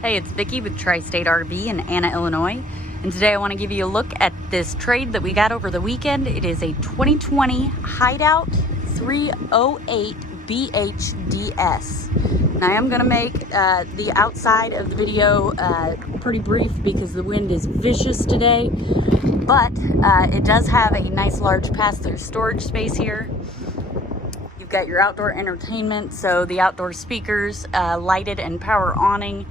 Hey, it's Vicki with Tri-State RV in Anna, Illinois. And today I want to give you a look at this trade that we got over the weekend. It is a 2020 Hideout 308 BHDS. Now I am going to make the outside of the video pretty brief because the wind is vicious today. But it does have a nice large pass-through storage space here. You've got your outdoor entertainment, so the outdoor speakers, lighted and power awning,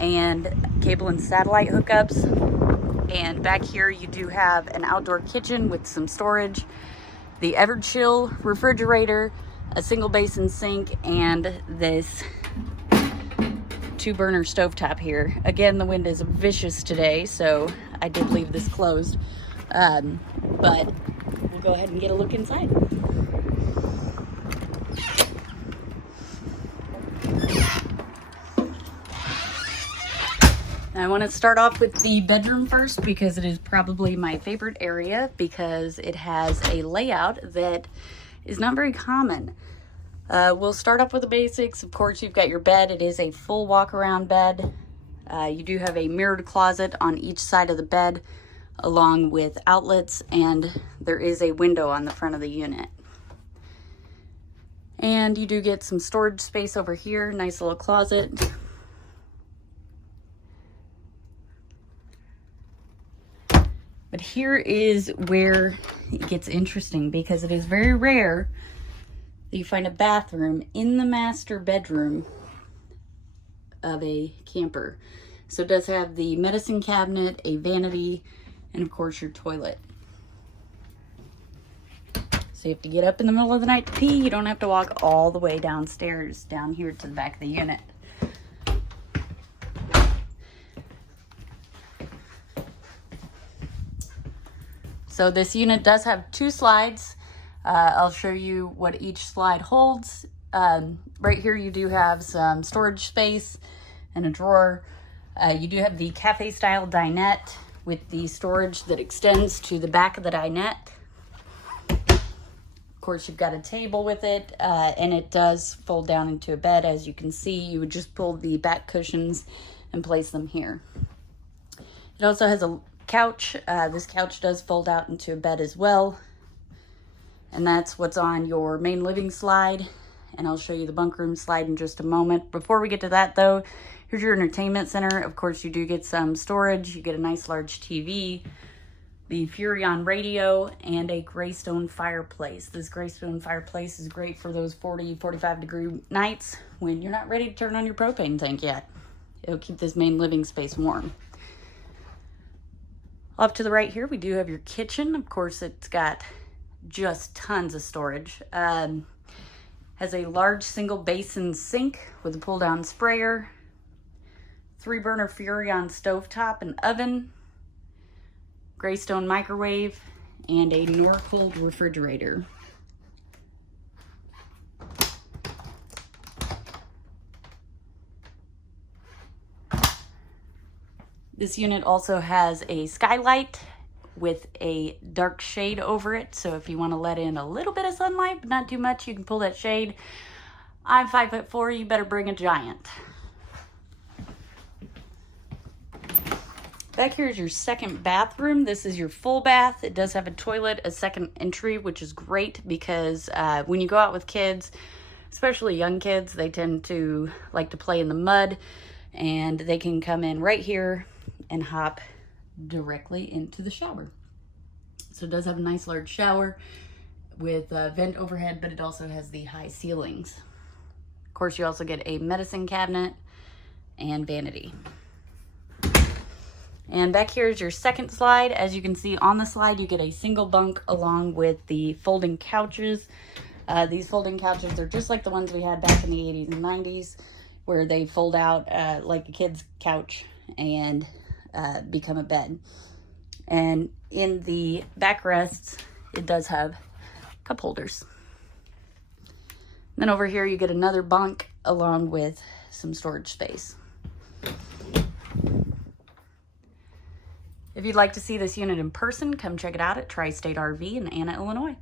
and cable and satellite hookups. And back here you do have an outdoor kitchen with some storage, the Everchill refrigerator, a single basin sink, and this 2-burner stovetop here. Again, the wind is vicious today, so I did leave this closed, but we'll go ahead and get a look inside. I want to start off with the bedroom first because it is probably my favorite area because it has a layout that is not very common. We'll start off with the basics. Of course, you've got your bed. It is a full walk-around bed. You do have a mirrored closet on each side of the bed along with outlets, and there is a window on the front of the unit. And you do get some storage space over here, nice little closet. But here is where it gets interesting because it is very rare that you find a bathroom in the master bedroom of a camper. So it does have the medicine cabinet, a vanity, and of course your toilet. So you have to get up in the middle of the night to pee. You don't have to walk all the way downstairs down here to the back of the unit. So this unit does have 2 slides. I'll show you what each slide holds. Right here you do have some storage space and a drawer. You do have the cafe style dinette with the storage that extends to the back of the dinette. Of course, you've got a table with it, and it does fold down into a bed. As you can see, you would just pull the back cushions and place them here. It also has a couch. This couch does fold out into a bed as well, and that's what's on your main living slide, and I'll show you the bunk room slide in just a moment. Before we get to that though, here's your entertainment center. Of course, you do get some storage. You get a nice large TV, the Furrion radio, and a Greystone fireplace. This Greystone fireplace is great for those 40-45 degree nights when you're not ready to turn on your propane tank yet. It'll keep this main living space warm. Off to the right here, we do have your kitchen. Of course, it's got just tons of storage. Has a large single basin sink with a pull-down sprayer, 3-burner Furrion stovetop and oven, Greystone microwave, and a Norcold refrigerator. This unit also has a skylight with a dark shade over it. So if you want to let in a little bit of sunlight, but not too much, you can pull that shade. I'm 5'4", you better bring a giant. Back here is your second bathroom. This is your full bath. It does have a toilet, a second entry, which is great because when you go out with kids, especially young kids, they tend to like to play in the mud, and they can come in right here and hop directly into the shower. So it does have a nice large shower with a vent overhead, but it also has the high ceilings. Of course, you also get a medicine cabinet and vanity. And back here is your second slide. As you can see on the slide, you get a single bunk along with the folding couches. These folding couches are just like the ones we had back in the 80s and 90s, where they fold out like a kid's couch and become a bed. And in the backrests, it does have cup holders. Then over here, you get another bunk along with some storage space. If you'd like to see this unit in person, come check it out at Tri-State RV in Anna, Illinois.